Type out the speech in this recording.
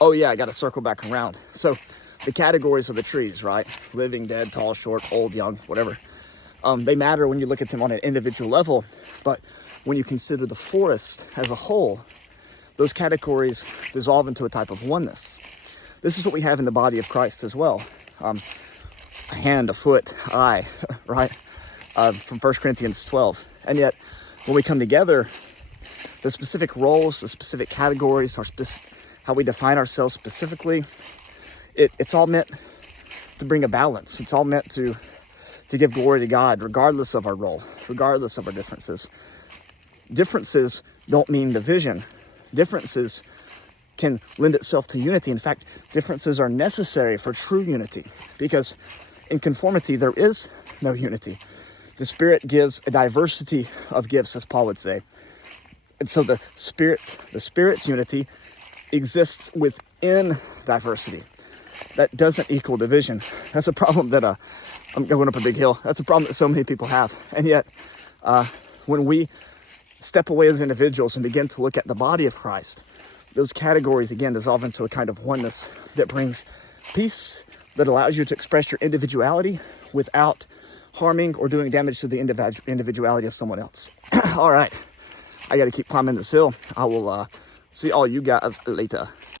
Oh yeah, I got to circle back around. So the categories of the trees, right? Living, dead, tall, short, old, young, whatever. They matter when you look at them on an individual level, but when you consider the forest as a whole, those categories dissolve into a type of oneness. This is what we have in the body of Christ as well. A hand, a foot, eye, right? From 1 Corinthians 12. And yet, when we come together, the specific roles, the specific categories, how we define ourselves specifically, it's all meant to bring a balance. It's all meant to give glory to God, regardless of our role, regardless of our differences. Differences don't mean division. Differences can lend itself to unity. In fact, differences are necessary for true unity, because in conformity, there is no unity. The Spirit gives a diversity of gifts, as Paul would say. And so the Spirit's unity exists within diversity. That doesn't equal division. That's a problem that I'm going up a big hill. That's a problem that so many people have. And yet, when we step away as individuals and begin to look at the body of Christ, those categories again dissolve into a kind of oneness that brings peace, that allows you to express your individuality without harming or doing damage to the individuality of someone else. All right, I got to keep climbing this hill. I will see all you guys later.